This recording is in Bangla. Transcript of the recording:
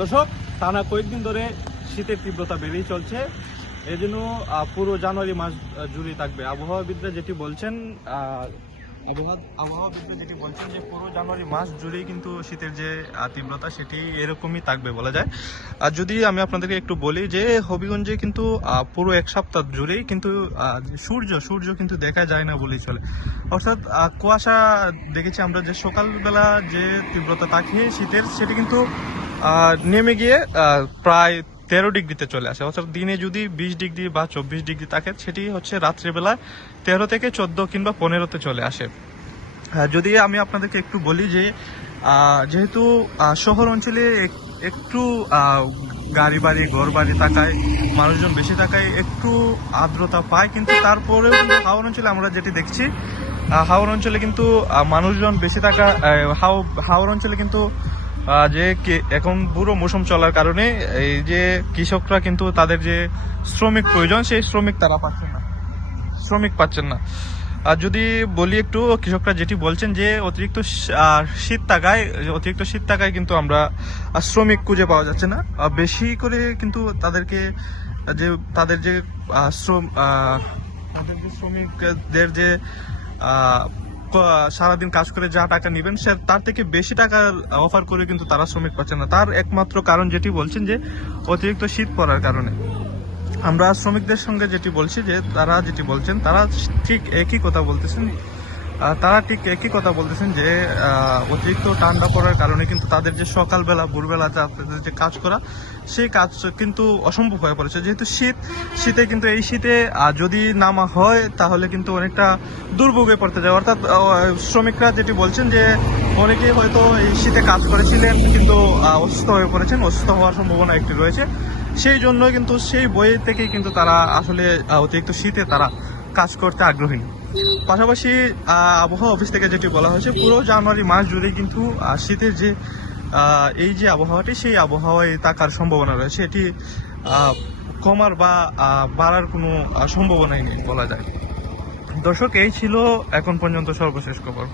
দর্শক, টানা কয়েকদিন ধরে শীতের তীব্রতা বেড়েই চলছে। এই জন্য পুরো জানুয়ারি মাস জুড়েই থাকবে। আবহাওয়াবিদরা যেটি বলছেন আবহাওয়া, আবহাওয়াবিদরা যেটি বলছেন যে, পুরো জানুয়ারি মাস জুড়েই কিন্তু শীতের যে তীব্রতা, সেটি এরকমই থাকবে বলা যায়। আর যদি আমি আপনাদেরকে একটু বলি যে, হবিগঞ্জে কিন্তু পুরো এক সপ্তাহ জুড়েই কিন্তু সূর্য সূর্য কিন্তু দেখা যায় না বলেই চলে। অর্থাৎ কুয়াশা দেখেছি আমরা যে সকালবেলা যে তীব্রতা থাকে শীতের, সেটি কিন্তু নেমে গিয়ে প্রায় তেরো ডিগ্রিতে চলে আসে। অর্থাৎ দিনে যদি বিশ ডিগ্রি বা চব্বিশ ডিগ্রি থাকে সেটি হচ্ছে রাত্রিবেলা তেরো থেকে চোদ্দ কিংবা পনেরোতে চলে আসে। যদি আমি আপনাদেরকে একটু বলি যে যেহেতু শহর অঞ্চলে একটু গাড়ি বাড়ি ঘর বাড়ি থাকায় মানুষজন বেশি থাকায় একটু আর্দ্রতা পায় কিন্তু তারপরেও হাওর অঞ্চলে আমরা যেটি দেখছি হাওর অঞ্চলে কিন্তু মানুষজন বেশি থাকা আহ, হাও- হাওর অঞ্চলে কিন্তু যে এখন পুরো মৌসুম চলার কারণে এই যে কৃষকরা কিন্তু তাদের যে শ্রমিক প্রয়োজন, সেই শ্রমিক তারা পাচ্ছেন না। শ্রমিক পাচ্ছেন না। আর যদি বলি একটু, কৃষকরা যেটি বলছেন যে অতিরিক্ত শীত থাকায়, অতিরিক্ত শীত থাকায় কিন্তু আমরা শ্রমিক খুঁজে পাওয়া যাচ্ছে না। বেশি করে কিন্তু তাদেরকে, যে তাদের যে শ্রম তাদের যে শ্রমিকদের যে সারাদিন কাজ করে যা টাকা নেবেন, সে তার থেকে বেশি টাকা অফার করে কিন্তু তারা শ্রমিক পাচ্ছে না। তার একমাত্র কারণ যেটি বলছেন যে, অতিরিক্ত শীত পড়ার কারণে। আমরা শ্রমিকদের সঙ্গে যেটি বলছি যে, তারা যেটি বলছেন, তারা ঠিক একই কথা বলতেছেন। তারা ঠিক একই কথা বলতেছেন যে অতিরিক্ত ঠান্ডা পড়ার কারণে কিন্তু তাদের যে সকালবেলা, ভোরবেলা তাদের যে কাজ করা, সেই কাজ কিন্তু অসম্ভব হয়ে পড়েছে। যেহেতু শীত, শীতে কিন্তু এই শীতে যদি নামা হয়, তাহলে কিন্তু অনেকটা দুর্ভোগে পড়তে যায়। অর্থাৎ শ্রমিকরা যেটি বলছেন যে, অনেকেই হয়তো এই শীতে কাজ করেছিলেন, কিন্তু অসুস্থ হয়ে পড়েছেন, অসুস্থ হওয়ার সম্ভাবনা একটি রয়েছে। সেই জন্য কিন্তু সেই বইয়ের থেকেই কিন্তু তারা আসলে অতিরিক্ত শীতে তারা কাজ করতে আগ্রহী। পাশাপাশি আবহাওয়া অফিস থেকে যেটি বলা হয়েছে, পুরো জানুয়ারি মাস জুড়ে কিন্তু শীতের যে এই যে আবহাওয়াটি, সেই আবহাওয়ায় থাকার সম্ভাবনা রয়েছে। এটি কমার বা বাড়ার কোনো সম্ভাবনাই নেই বলা যায়। দর্শক, এই ছিল এখন পর্যন্ত সর্বশেষ খবর।